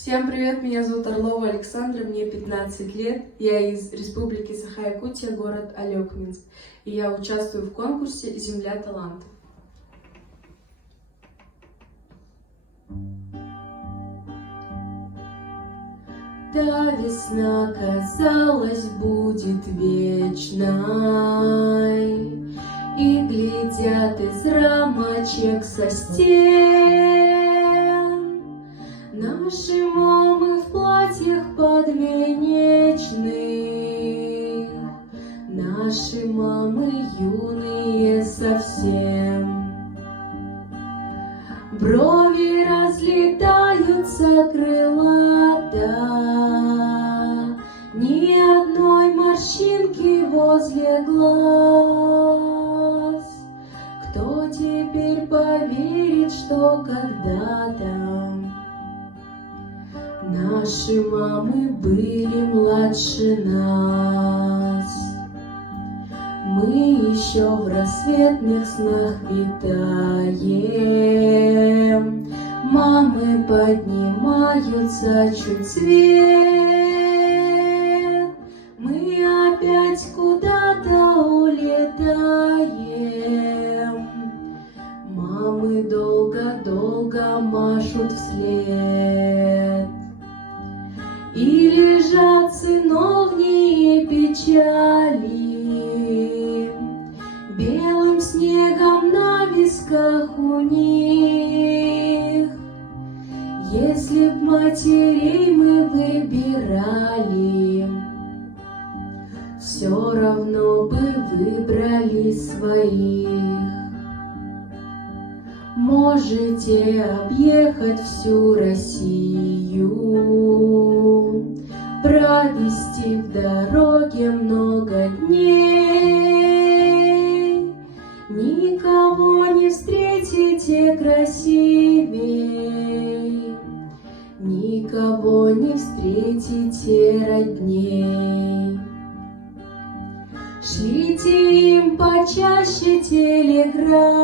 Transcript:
Всем привет, меня зовут Орлова Александра, мне 15 лет, я из Республики Саха-Якутия, город Алекминск, и я участвую в конкурсе «Земля талантов». Та весна, казалось, будет вечной, и глядят из рамочек со стен наши мамы в платьях подвенечных, наши мамы юные совсем. Брови разлетаются крылато, ни одной морщинки возле глаз. Кто теперь поверит, что когда-то наши мамы были младше нас? Мы еще в рассветных снах витаем, мамы поднимаются чуть свет, мы опять куда-то улетаем, мамы долго-долго машут вслед. И лежат сыновние печали белым снегом на висках у них. Если б матерей мы выбирали, все равно бы выбрали своих. Можете объехать всю Россию, провести в дороге много дней, никого не встретите красивей, никого не встретите родней. Шлите им почаще телеграмм,